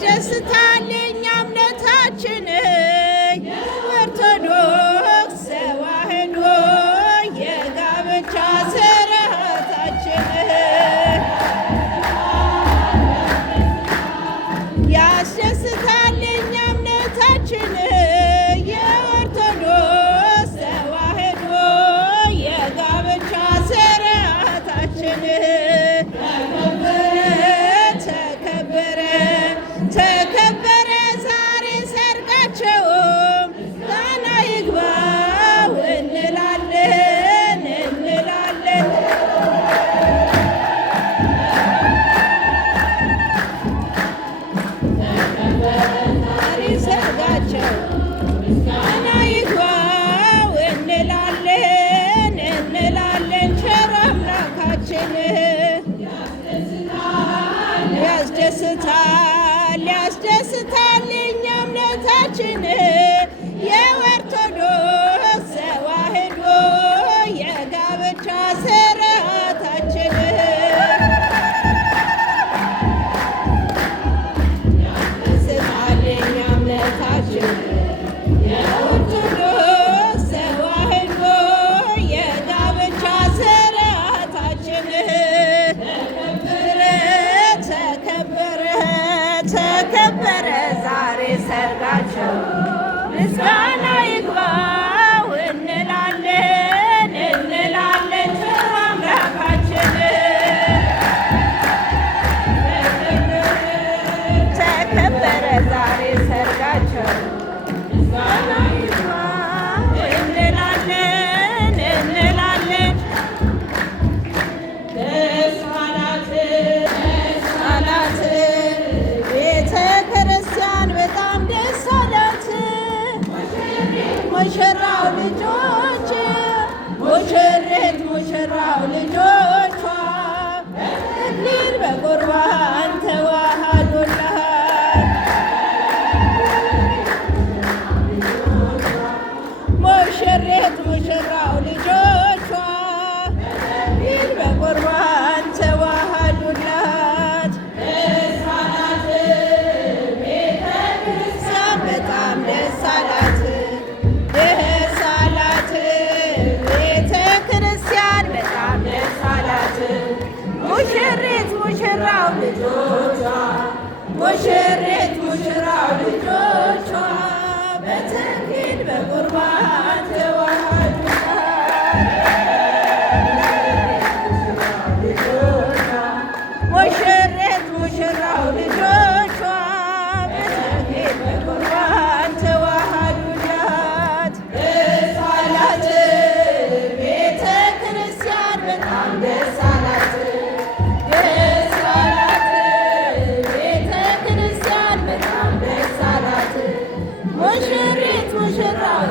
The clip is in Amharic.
ያስደስታል የእኛ እምነታችን ኦርቶዶክስ ተዋሕዶ የጋብቻ ስርዓታችን ያስደስታል የእኛ እምነታችን የኦርቶዶክስ ተዋሕዶ የጋብቻ ስርዓታችን ተከበረ ዛሬ ሰርጋቸውም ቃና ይግባው እንላለን ዛሬ ሰርጋቸው ቃና ይግባው እንላለን ቸር አምላካችን ያስደስታል የእኛ እምነታችን የኦርቶዶክስ ተዋሕዶ የጋብቻ ስርዓታችን ያስደስታል የእኛ እምነታችን የኦርቶዶክስ ተዋሕዶ የጋብቻ ስርዓታችን ተከበረ ዛሬ ሰርጋቸው ምስጋና ይግባው እንላለን ቸር አምላካችን ተከበረ ዛሬ ሰርጋቸው ምስጋና ይግባው እንላለን ደስ አላት ቤተ ክርስቲያን በጣም ደስ አላት ሙሽራው ልጆች ሙሽራው ልጆቿ ተክሊል በቁርባን ተዋህዶላት ሙሽራው ልጆቿ ተክሊል በቁርባን ተዋህዶላት በጣም ደስ አላት ቤተ ክርስቲያን በጣም ደስ አላት ሙሽራው ልጆቿ በተክሊል በቁርባን ሙሽራው ልጆቿ በተክሊል በቁርባን ተዋህዶላት ደስ አላት ቤተ ክርስቲያን በጣም ደስ አላት ቤተ ክርስቲያን በጣም ደስ አላት ሙሽራው